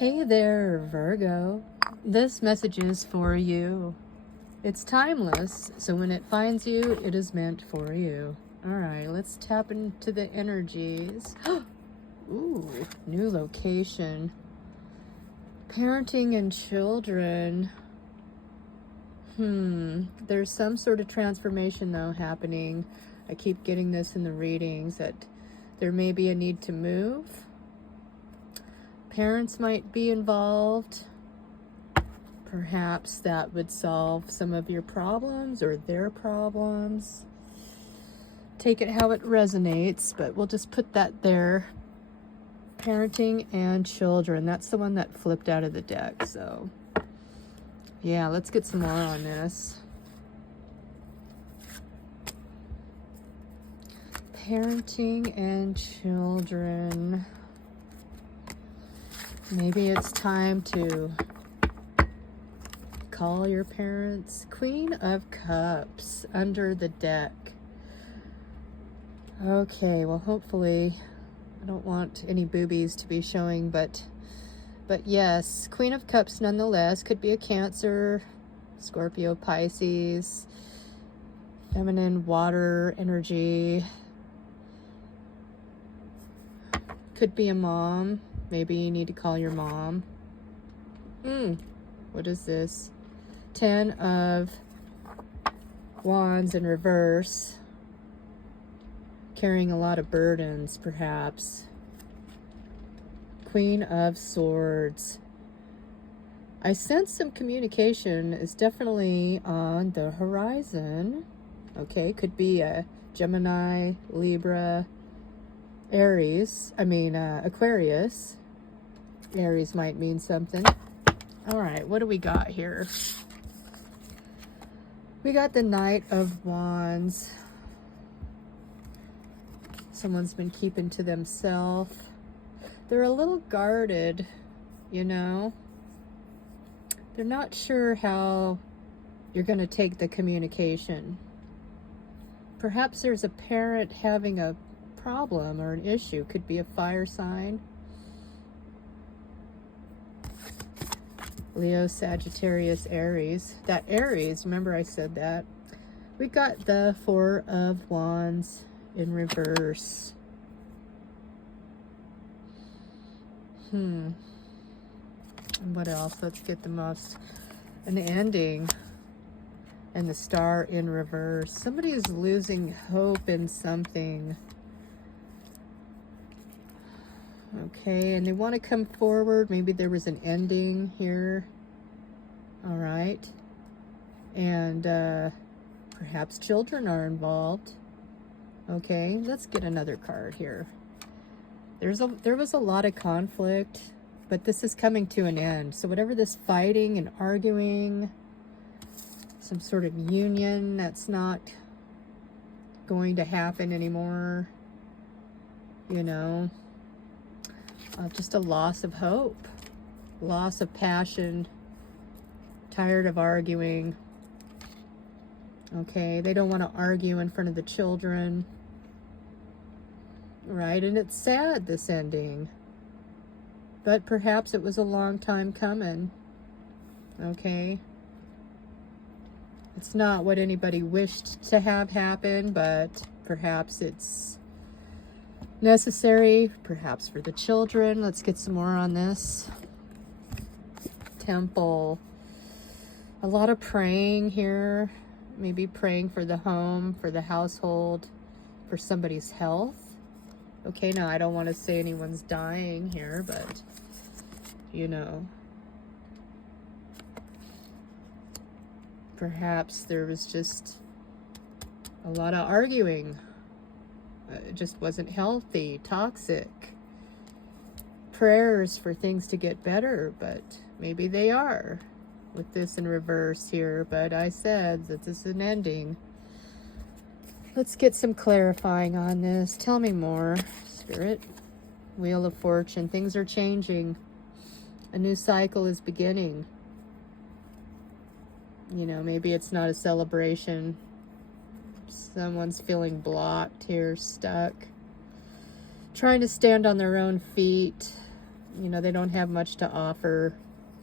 Hey there, Virgo. This message is for you. It's timeless, so when it finds you, it is meant for you. All right, let's tap into the energies. Ooh, new location. Parenting and children. There's some sort of transformation, though, happening. I keep getting this in the readings that there may be a need to move. Parents might be involved. Perhaps that would solve some of your problems or their problems. Take it how it resonates, but we'll just put that there. Parenting and children. That's the one that flipped out of the deck. So, yeah, let's get some more on this. Parenting and children. Maybe it's time to call your parents. Queen of Cups under the deck. Okay, well, hopefully, I don't want any boobies to be showing, but yes, Queen of Cups nonetheless. Could be a Cancer, Scorpio, Pisces, feminine water energy. Could be a mom. Maybe you need to call your mom. What is this? 10 of Wands in reverse. Carrying a lot of burdens, perhaps. Queen of Swords. I sense some communication is definitely on the horizon. Okay, could be a Gemini, Libra, Aries. Aquarius. Aries might mean something. All right, what do we got here? We got the Knight of Wands. Someone's been keeping to themselves. They're a little guarded, you know. They're not sure how you're going to take the communication. Perhaps there's a parent having a problem or an issue. Could be a fire sign. Leo, Sagittarius, Aries. That Aries, remember I said that. We got the Four of Wands in reverse. And what else? Let's get the most. An ending. And the Star in reverse. Somebody is losing hope in something. Okay, and they want to come forward. Maybe there was an ending here. All right. And perhaps children are involved. Okay, let's get another card here. There was a lot of conflict, but this is coming to an end. So whatever this fighting and arguing, some sort of union that's not going to happen anymore, you know. Just a loss of hope, loss of passion, tired of arguing. Okay, they don't want to argue in front of the children. Right, and it's sad, this ending. But perhaps it was a long time coming. Okay. It's not what anybody wished to have happen, but perhaps it's necessary, perhaps for the children. Let's get some more on this. Temple. A lot of praying here. Maybe praying for the home, for the household, for somebody's health. Okay, now I don't want to say anyone's dying here, but, you know. Perhaps there was just a lot of arguing. It just wasn't healthy, toxic. Prayers for things to get better, but maybe they are with this in reverse here. But I said that this is an ending. Let's get some clarifying on this. Tell me more, Spirit. Wheel of Fortune. Things are changing. A new cycle is beginning. You know, maybe it's not a celebration. Someone's feeling blocked here, stuck. Trying to stand on their own feet. you know, they don't have much to offer.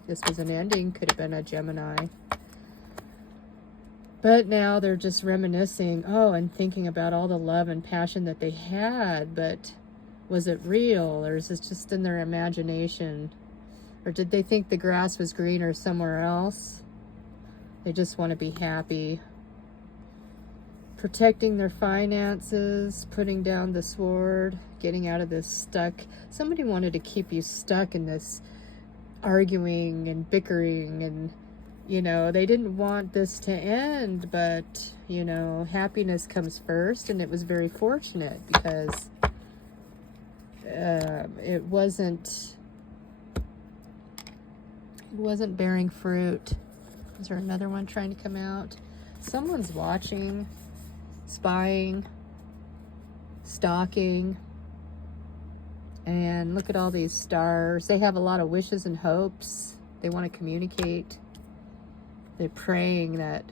This was an ending, could have been a Gemini. But now they're just reminiscing, oh, and thinking about all the love and passion that they had, but was it real, or is it just in their imagination? Or did they think the grass was greener somewhere else? They just want to be happy. Protecting their finances, putting down the sword, getting out of this stuck. Somebody wanted to keep you stuck in this arguing and bickering, and you know, they didn't want this to end, but you know, happiness comes first, and it was very fortunate because it wasn't bearing fruit. Is there another one trying to come out? Someone's watching, spying, stalking, and look at all these stars. They have a lot of wishes and hopes. They want to communicate. They're praying that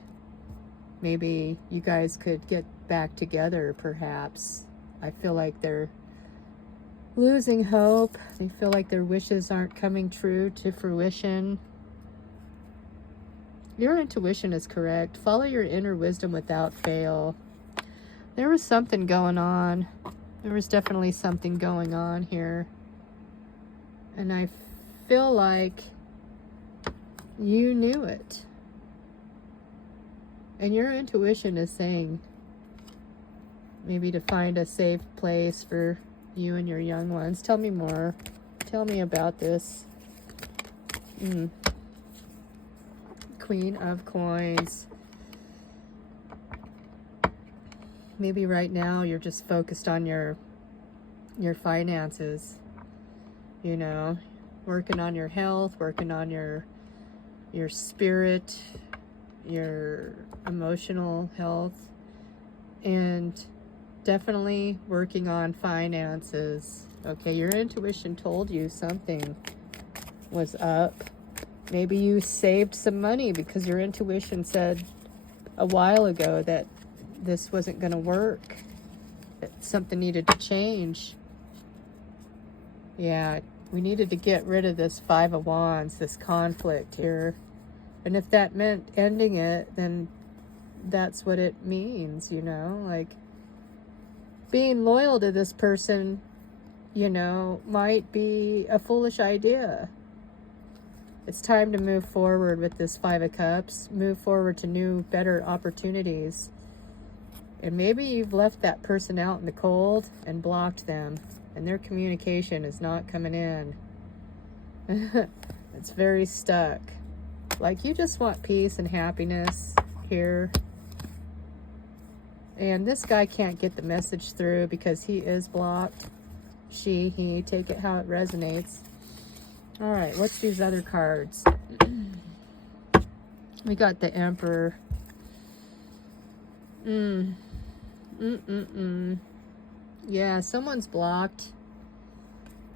maybe you guys could get back together, perhaps. I feel like they're losing hope. They feel like their wishes aren't coming true to fruition. Your intuition is correct. Follow your inner wisdom without fail. There was something going on. There was definitely something going on here. And I feel like you knew it. And your intuition is saying maybe to find a safe place for you and your young ones. Tell me more. Tell me about this. Queen of Coins. Maybe right now you're just focused on your finances. You know, working on your health, working on your spirit, your emotional health, and definitely working on finances. Okay, your intuition told you something was up. Maybe you saved some money because your intuition said a while ago that this wasn't going to work, that something needed to change. Yeah, we needed to get rid of this Five of Wands, this conflict here. And if that meant ending it, then that's what it means, you know? Like, being loyal to this person, you know, might be a foolish idea. It's time to move forward with this Five of Cups. Move forward to new, better opportunities. And maybe you've left that person out in the cold and blocked them, and their communication is not coming in. It's very stuck. Like, you just want peace and happiness here. And this guy can't get the message through because he is blocked. She, he, take it how it resonates. All right, what's these other cards? We got the Emperor. Yeah, someone's blocked.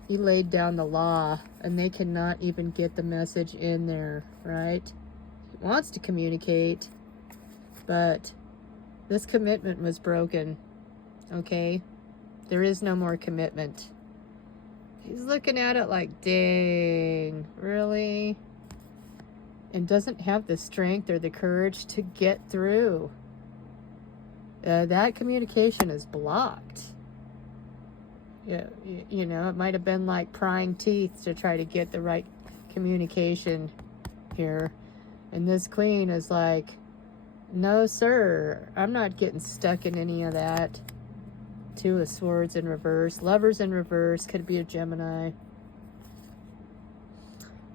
He laid down the law, and they cannot even get the message in there, right? He wants to communicate, but this commitment was broken, okay? There is no more commitment. He's looking at it like, dang, really? And doesn't have the strength or the courage to get through. That communication is blocked. Yeah, you know, it might have been like prying teeth to try to get the right communication here. And this queen is like, no, sir, I'm not getting stuck in any of that. Two of Swords in reverse. Lovers in reverse. Could be a Gemini.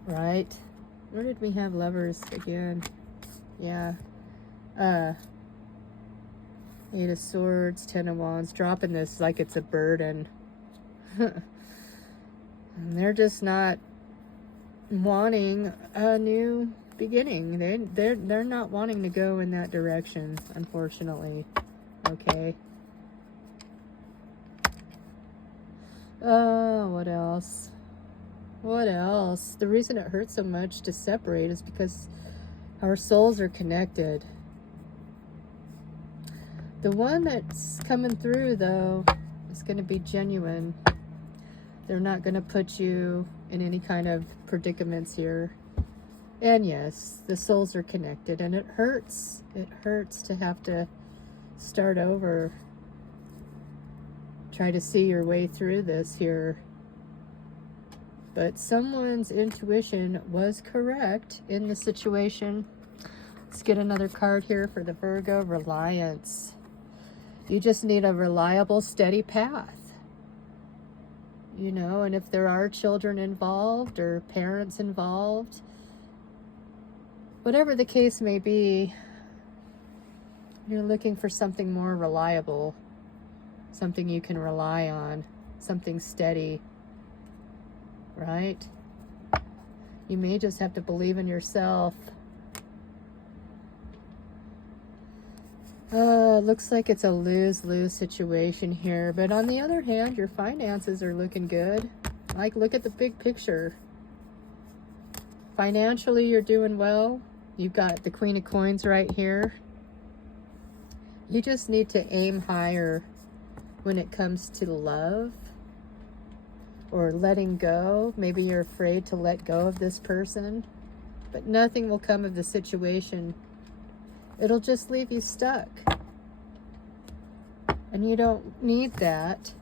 Right? Where did we have lovers again? Yeah. Eight of Swords, Ten of Wands. Dropping this like it's a burden. And they're just not wanting a new beginning. They're not wanting to go in that direction, unfortunately. Okay. What else? What else? The reason it hurts so much to separate is because our souls are connected. The one that's coming through, though, is going to be genuine. They're not going to put you in any kind of predicaments here. And yes, the souls are connected, and it hurts. It hurts to have to start over. Try to see your way through this here. But someone's intuition was correct in the situation. Let's get another card here for the Virgo. Reliance. You just need a reliable, steady path. You know, and if there are children involved or parents involved, whatever the case may be, you're looking for something more reliable, something you can rely on, something steady, right? You may just have to believe in yourself. Looks like it's a lose-lose situation here. But on the other hand, your finances are looking good. Like, look at the big picture. Financially, you're doing well. You've got the Queen of Coins right here. You just need to aim higher when it comes to love or letting go. Maybe you're afraid to let go of this person, but nothing will come of the situation. It'll just leave you stuck. And you don't need that.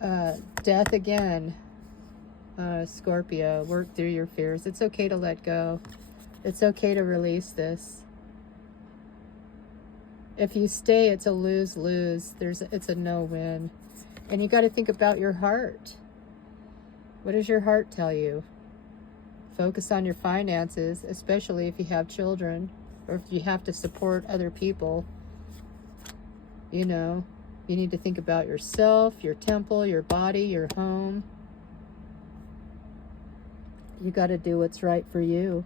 Death again. Scorpio, work through your fears. It's okay to let go. It's okay to release this. If you stay, it's a lose-lose. It's a no-win. And you got to think about your heart. What does your heart tell you? Focus on your finances, especially if you have children or if you have to support other people. You know, you need to think about yourself, your temple, your body, your home. You got to do what's right for you.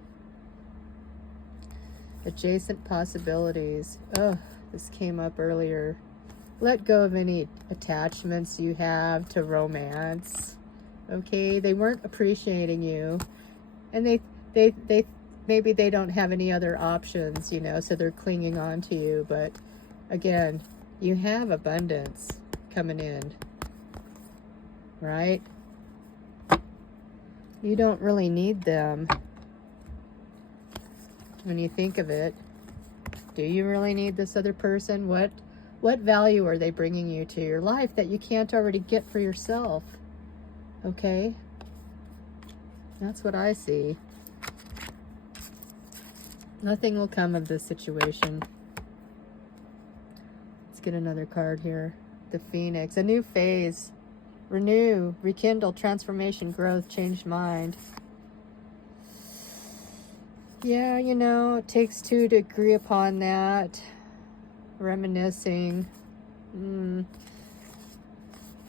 Adjacent possibilities. Oh, this came up earlier. Let go of any attachments you have to romance. Okay, they weren't appreciating you, and they maybe they don't have any other options, you know, so they're clinging on to you. But again, you have abundance coming in, right? You don't really need them. When you think of it, do you really need this other person? What value are they bringing you to your life that you can't already get for yourself? Okay? That's what I see. Nothing will come of this situation. Let's get another card here. The Phoenix. A new phase. Renew, rekindle, transformation, growth, changed mind. Yeah, you know, it takes two to agree upon that. Reminiscing.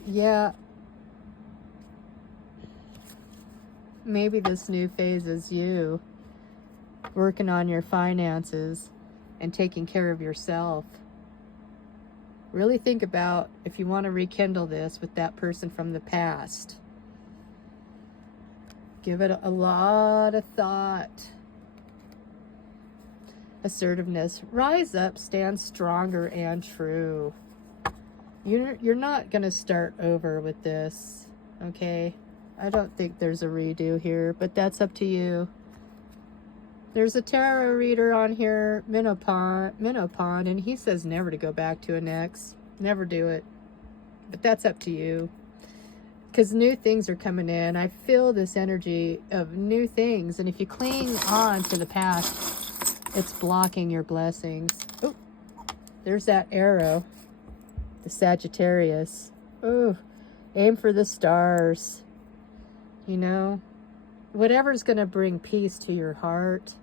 Yeah. Maybe this new phase is you working on your finances and taking care of yourself. Really think about if you want to rekindle this with that person from the past. Give it a lot of thought. Assertiveness. Rise up, stand stronger and true. You're not going to start over with this, okay? I don't think there's a redo here, but that's up to you. There's a tarot reader on here, Minopon, and he says never to go back to an ex. Never do it. But that's up to you. Because new things are coming in. I feel this energy of new things. And if you cling on to the past, it's blocking your blessings. Oh, there's that arrow. The Sagittarius. Oh, aim for the stars. You know, whatever's going to bring peace to your heart.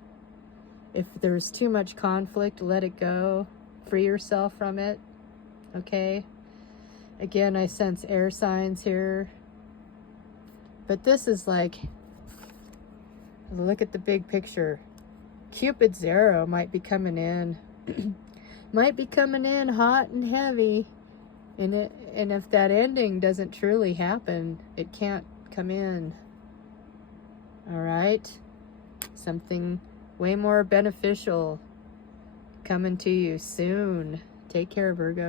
If there's too much conflict, let it go. Free yourself from it. Okay? Again, I sense air signs here. But this is like, look at the big picture. Cupid's arrow might be coming in. Might be coming in hot and heavy. And if that ending doesn't truly happen, it can't come in. All right? Something way more beneficial coming to you soon. Take care, Virgo.